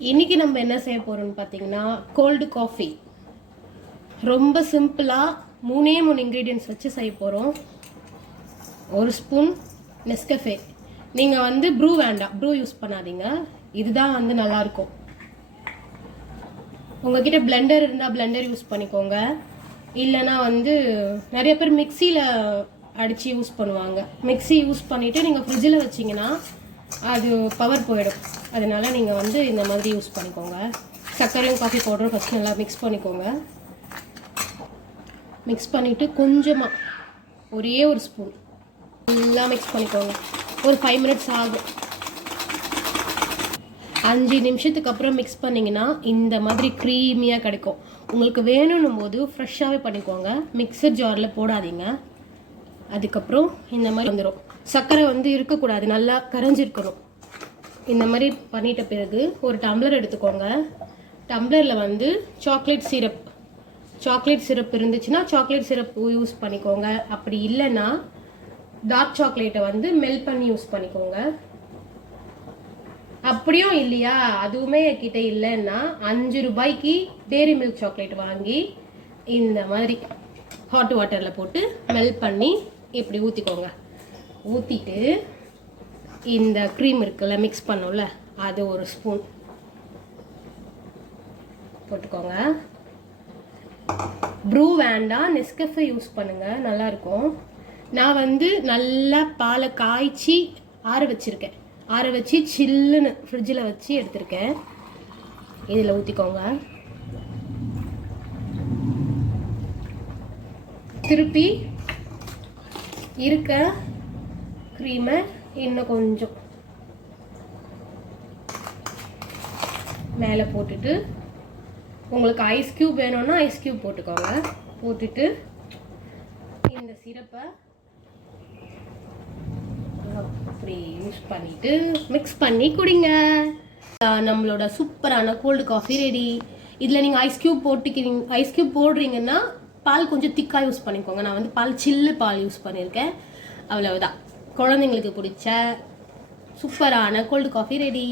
இன்னைக்கு நம்ம என்ன செய்ய போறோம்னு பார்த்தீங்கன்னா கோல்டு காஃபி. ரொம்ப சிம்பிளாக 3 இன்க்ரீடியன்ட்ஸ் வச்சு செய்ய போகிறோம். 1 ஸ்பூன் நெஸ்கஃபே. நீங்கள் வந்து ப்ரூ வேண்டாம், ப்ரூ யூஸ் பண்ணாதீங்க. இதுதான் வந்து நல்லாயிருக்கும். உங்ககிட்ட பிளெண்டர் இருந்தால் பிளெண்டர் யூஸ் பண்ணிக்கோங்க. இல்லைனா வந்து நிறைய பேர் மிக்சியில் அடித்து யூஸ் பண்ணுவாங்க. மிக்சி யூஸ் பண்ணிவிட்டு நீங்கள் ஃப்ரிட்ஜில் வச்சிங்கன்னா அது பவர் போயிடும். அதனால நீங்கள் வந்து இந்த மாதிரி யூஸ் பண்ணிக்கோங்க. சர்க்கரையும் காஃபி பவுடரும் ஃபஸ்ட் நல்லா மிக்ஸ் பண்ணிக்கோங்க. மிக்ஸ் பண்ணிவிட்டு கொஞ்சமாக ஒரே 1 ஸ்பூன் நல்லா மிக்ஸ் பண்ணிக்கோங்க. ஒரு 5 மினிட்ஸ் ஆகும். 5 நிமிஷத்துக்கு அப்புறம் மிக்ஸ் பண்ணிங்கன்னா இந்த மாதிரி க்ரீமியாக கிடைக்கும். உங்களுக்கு வேணும்னும் போது ஃப்ரெஷ்ஷாகவே பண்ணிக்கோங்க. மிக்சர் ஜாரில் போடாதீங்க. அதுக்கப்புறம் இந்த மாதிரி வந்துடும். சர்க்கரை வந்து இருக்கக்கூடாது, நல்லா கரைஞ்சிருக்கணும். இந்த மாதிரி பண்ணிட்ட பிறகு ஒரு டம்ளர் எடுத்துக்கோங்க. டம்ளரில் வந்து சாக்லேட் சிரப் இருந்துச்சுன்னா சாக்லேட் சிரப் யூஸ் பண்ணிக்கோங்க. அப்படி இல்லைன்னா டார்க் சாக்லேட்டை வந்து மெல்ட் பண்ணி யூஸ் பண்ணிக்கோங்க. அப்படியும் இல்லையா, அதுவுமே என்கிட்ட இல்லைன்னா 5 ரூபாய்க்கு டேரி மில்க் சாக்லேட் வாங்கி இந்த மாதிரி ஹாட் வாட்டரில் போட்டு மெல்ட் பண்ணி இப்படி ஊற்றிக்கோங்க. ஊற்றிட்டு இந்த க்ரீம் இருக்குல்ல, மிக்ஸ் பண்ணோம்ல, அது 1 ஸ்பூன் போட்டுக்கோங்க. ப்ரூ வேண்டாம், நெஸ்கஃபே யூஸ் பண்ணுங்கள், நல்லாயிருக்கும். நான் வந்து நல்லா பாலை காய்ச்சி ஆற வச்சுருக்கேன். ஆற வச்சு சில்லுன்னு ஃப்ரிட்ஜில் வச்சு எடுத்திருக்கேன். இதில் ஊற்றிக்கோங்க. திருப்பி இருக்க க்ரீமை இன்னும் கொஞ்சம் மேலே போட்டுட்டு, உங்களுக்கு ஐஸ் க்யூப் வேணும்னா ஐஸ் க்யூப் போட்டுக்கோங்க. போட்டுட்டு இந்த சிரப்பை அப்படி யூஸ் பண்ணிட்டு மிக்ஸ் பண்ணி குடிங்க. நம்மளோட சூப்பரான கோல்டு காஃபி ரெடி. இதில் நீங்கள் ஐஸ் க்யூப் போடுறீங்கன்னா பால் கொஞ்சம் திக்காக யூஸ் பண்ணிக்கோங்க. நான் வந்து சில்லு பால் யூஸ் பண்ணியிருக்கேன். அவ்வளவுதான். குழந்தைங்களுக்கு பிடிச்ச சூப்பரான cold coffee ready.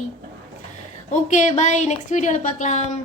Okay, bye. Next வீடியோவில் பார்க்கலாம்.